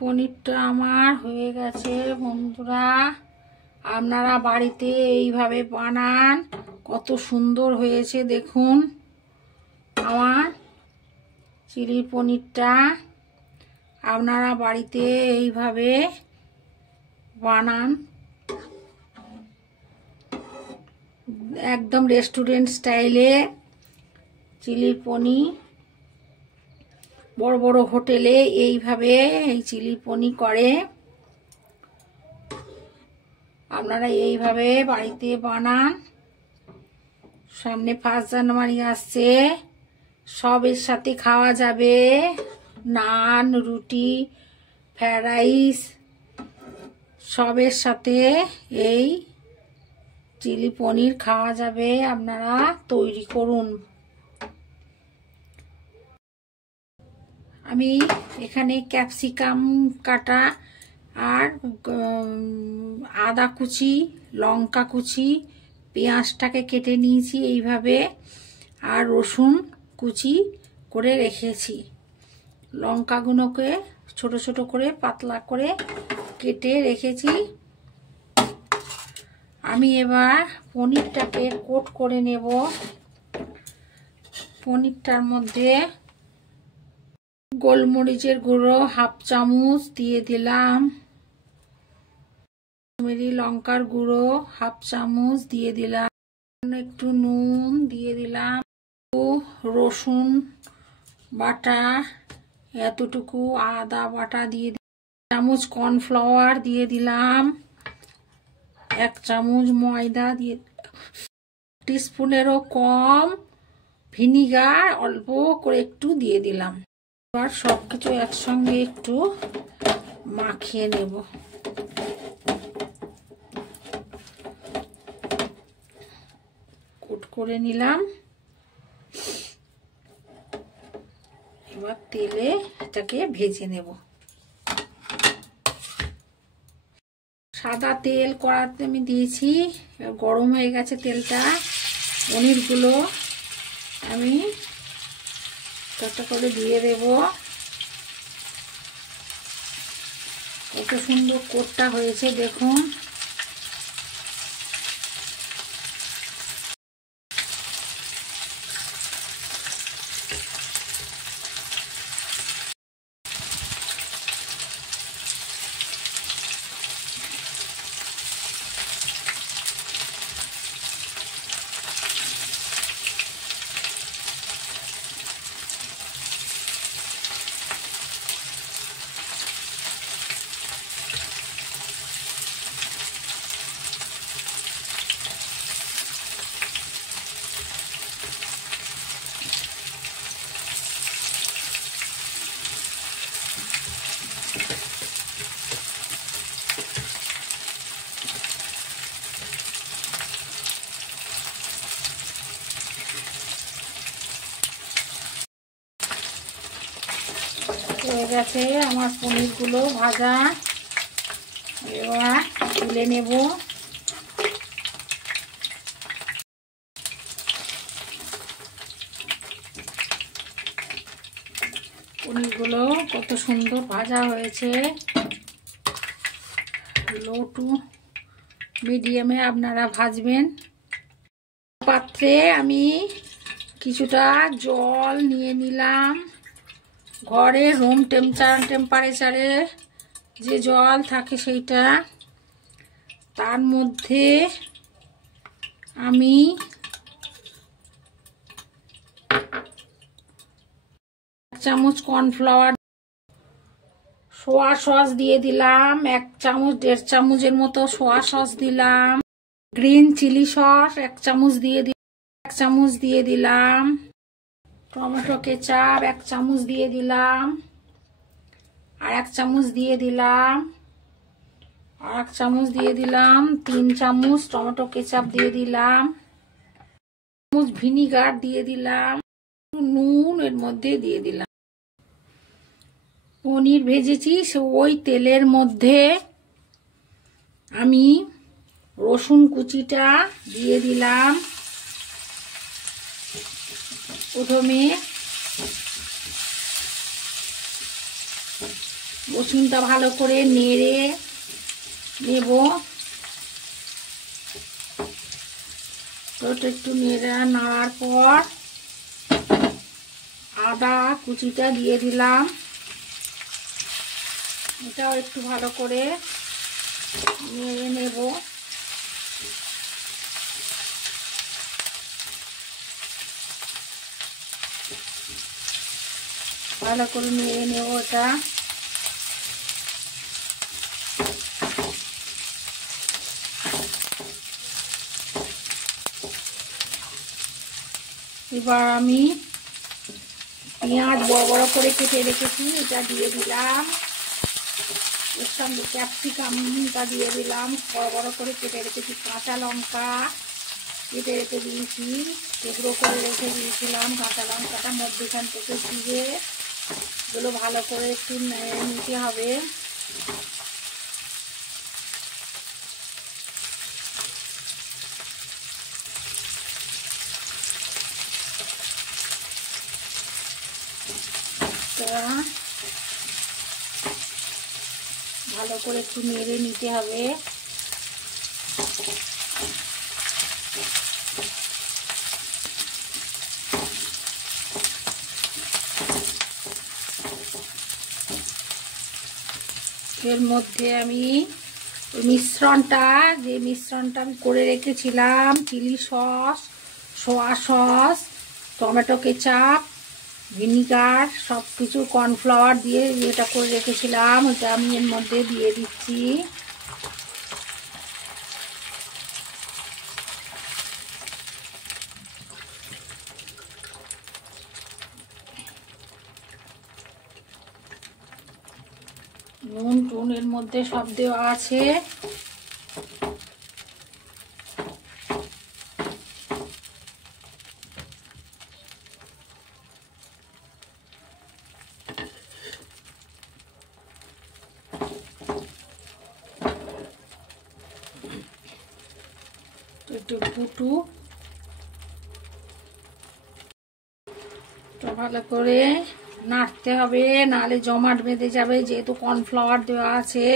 পনিরটা আমার হয়ে গেছে বন্ধুরা। আপনারা বাড়িতে এইভাবে বানান, কত সুন্দর হয়েছে দেখুন। আমার চিলি পনিরটা আপনারা বাড়িতে এইভাবে বানান, একদম রেস্টুরেন্ট স্টাইলে চিলি পনির। বড় বড় হোটেলে এইভাবে এই চিলি পনির করে, আপনারা এইভাবে বাড়িতে বানান। সামনে 1 জানুয়ারি আসছে, সবের সাথে খাওয়া যাবে। নান, রুটি, ফ্রাইড রাইস, সবের সাথে এই চিলি পনির খাওয়া যাবে। আপনারা তৈরি করুন। আমি এখানে ক্যাপসিকাম কাটা আর আদা কুচি, লঙ্কা কুচি, পেঁয়াজটাকে কেটে নিয়েছি এইভাবে, আর রসুন কুচি করে রেখেছি। লঙ্কাগুলোকে ছোট ছোট করে পাতলা করে কেটে রেখেছি। আমি এবার পনিরটাকে কোট করে নেব। পনিরটার মধ্যে গোলমরিচের গুঁড়ো 1/2 চামচ দিয়ে দিলাম, কাশ্মীরি লঙ্কার গুঁড়ো 1/2 চামচ দিয়ে দিলাম, একটু নুন দিয়ে দিলাম, রসুন বাটা এতটুকু, আদা বাটা দিয়ে 1 চামচ কর্নফ্লাওয়ার দিয়ে দিলাম, 1 চামচ ময়দা দিয়ে, টিস্পুনেরও কম ভিনিগার অল্প করে একটু দিয়ে দিলাম। এবার সবকিছু একসঙ্গে একটু মাখিয়ে নেব। কোট করে নিলাম। এবার তেলে এটাকে ভেজে নেব। সাদা তেল কড়াতে আমি দিয়েছি, গরম হয়ে গেছে তেলটা। পনিরগুলো আমি একটা করে দিয়ে দেব। কত সুন্দর কোটটা হয়েছে দেখুন। হয়ে গেছে আমার পনিরগুলো ভাজা। এবার তুলে নেব। পনিরগুলো কত সুন্দর ভাজা হয়েছে। লো টু মিডিয়ামে আপনারা ভাজবেন। পাত্রে আমি কিছুটা জল নিয়ে নিলাম। ঘরে রুম টেম্পারেচারে যে জল থাকে সেইটা, তার মধ্যে আমি 1 চামচ কর্নফ্লাওয়ার, সোয়া সস দিয়ে দিলাম 1 চামচ, 1.5 চামচের মতো সোয়া সস দিলাম, গ্রিন চিলি সস 1 চামচ দিয়ে 1 চামচ দিয়ে দিলাম, টমেটো কেচাপ 1 চামচ দিয়ে দিলাম, আর 1 চামচ দিয়ে দিলাম, আর 1 চামচ দিয়ে দিলাম, 3 চামচ টমেটো কেচাপ দিয়ে দিলাম, চামচ ভিনিগার দিয়ে দিলাম, নুন এর মধ্যে দিয়ে দিলাম। পনির ভেজেছি ওই তেলের মধ্যে আমি রসুন কুচিটা দিয়ে দিলাম। প্রথমে রসুনটা ভালো করে নেড়ে নেব। তো একটু নাড়ার পর আদা কুচিটা দিয়ে দিলাম। এটাও একটু ভালো করে নেড়ে নেব। ভালো করে নেড়ে নেব এটা। এবার আমি পেঁয়াজ বড় বড় করে কেটে রেখেছি, এটা দিয়ে দিলাম। এর সঙ্গে ক্যাপসিকামটা দিয়ে দিলাম, বড় বড় করে কেটে রেখেছি। কাঁচা লঙ্কা কেটে রেখে দিয়েছি, টুকরো করে রেখে দিয়েছিলাম। কাঁচা লঙ্কাটা মধ্যখান থেকে চিড়ে এগুলো ভালো করে একটু নিতে হবে। ভালো করে একটু নেড়ে নিতে হবে। এর মধ্যে আমি মিশ্রণটা আমি করে রেখেছিলাম, chilli sauce, soya sauce, tomato ketchup, vinegar, সব কিছু কর্নফ্লাওয়ার দিয়ে এটা করে রেখেছিলাম, ওটা আমি এর মধ্যে দিয়ে দিচ্ছি। নুন টুন এর মধ্যে সব দেওয়া আছে। একটু ফুটু তো ভালো করে নাড়তে হবে, নাহলে জমাট বেঁধে যাবে, যেহেতু কর্নফ্লাওয়ার দেওয়া আছে।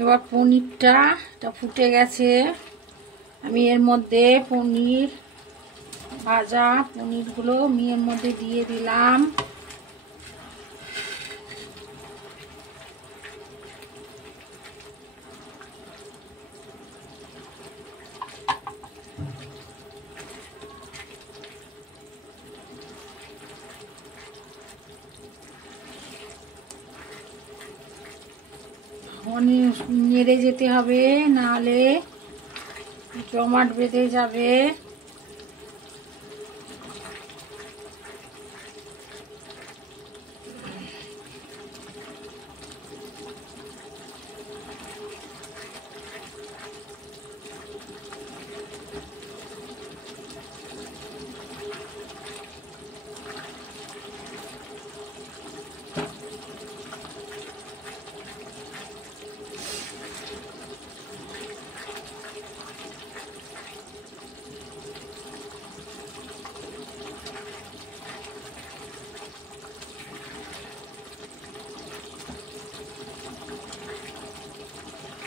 এবার পনিরটা ফুটে গেছে, আমি এর মধ্যে ভাজা পনিরগুলো আমি এর মধ্যে দিয়ে দিলাম। অনেক নেড়ে যেতে হবে, নাহলে জমাট বেঁধে যাবে।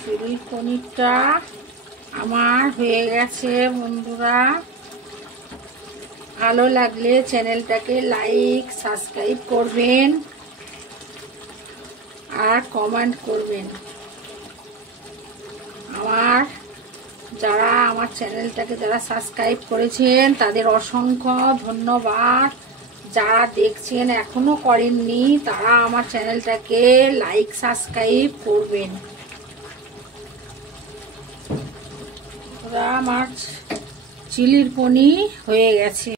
চিলি পনিরটা আমার হয়ে গেছে বন্ধুরা। ভালো লাগলে চ্যানেলটাকে লাইক সাবস্ক্রাইব করবেন আর কমেন্ট করবেন। আমার চ্যানেলটাকে যারা সাবস্ক্রাইব করেছেন তাদের অসংখ্য ধন্যবাদ। যারা দেখছেন এখনো করেননি তারা আমার চ্যানেলটাকে লাইক সাবস্ক্রাইব করবেন। আমার চিলির পনির হয়ে গেছে।